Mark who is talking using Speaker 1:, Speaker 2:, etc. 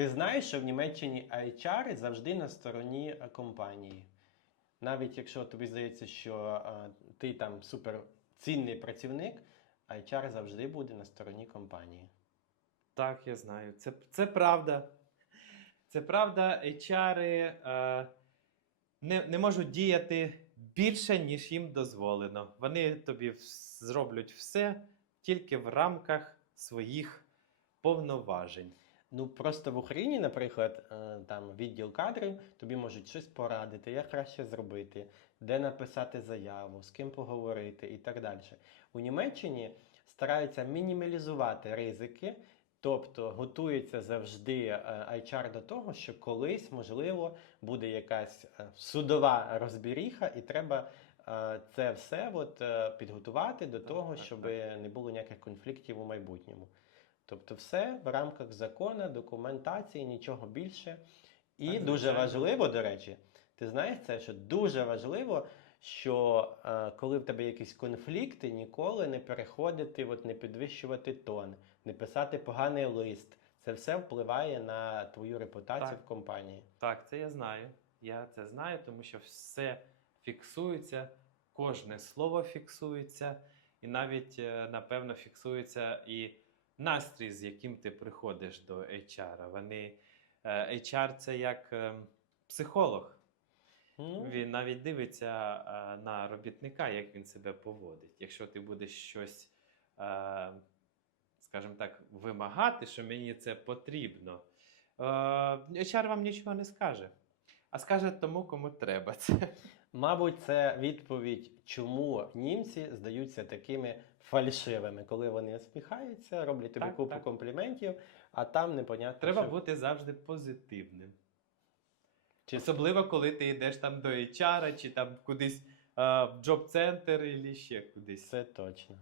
Speaker 1: Ти знаєш, що в Німеччині HR завжди на стороні е, компанії. Навіть якщо тобі здається, що е, ти там суперцінний працівник, HR завжди буде на стороні компанії.
Speaker 2: Так, я знаю. Це, це правда. Це правда, HR е, не, не можуть діяти більше, ніж їм дозволено. Вони тобі зроблять все тільки в рамках своїх повноважень.
Speaker 1: Ну просто в Україні, наприклад, е, там відділ кадрів, тобі можуть щось порадити, як краще зробити, де написати заяву, з ким поговорити і так далі. У Німеччині стараються мінімалізувати ризики, тобто готується завжди е, HR до того, що колись, можливо, буде якась е, судова розбіріха, і треба е, це все от, е, підготувати до того, щоб не було ніяких конфліктів у майбутньому. Тобто, все в рамках закону, документації, нічого більше. І
Speaker 2: Так,
Speaker 1: дуже
Speaker 2: звичайно.
Speaker 1: важливо, до речі, ти знаєш це, що дуже важливо, що е, коли в тебе якісь конфлікти, ніколи не переходити, от, не підвищувати тон, не писати поганий лист. Це все впливає на твою репутацію
Speaker 2: Так.
Speaker 1: в компанії.
Speaker 2: Так, це я знаю. Я це знаю, тому що все фіксується, кожне слово фіксується, і навіть, е, напевно, фіксується і настрій, з яким ти приходиш до HR. Вони, е, HR це як е, психолог.
Speaker 1: Ну,
Speaker 2: Він навіть дивиться е, на робітника, як він себе поводить. Якщо ти будеш щось, скажімо так, вимагати, що мені це потрібно, HR вам нічого не скаже. А скаже тому, кому треба це.
Speaker 1: Мабуть, це відповідь, чому німці здаються такими фальшивими, коли вони спіхаються, роблять тобі
Speaker 2: Так,
Speaker 1: купу
Speaker 2: так.
Speaker 1: компліментів, а там непонятно.
Speaker 2: Треба
Speaker 1: що...
Speaker 2: бути завжди позитивним.
Speaker 1: Чи-
Speaker 2: Особливо, коли ти йдеш там до HR, чи там кудись е, в джоб-центр, або ще кудись.
Speaker 1: Це точно.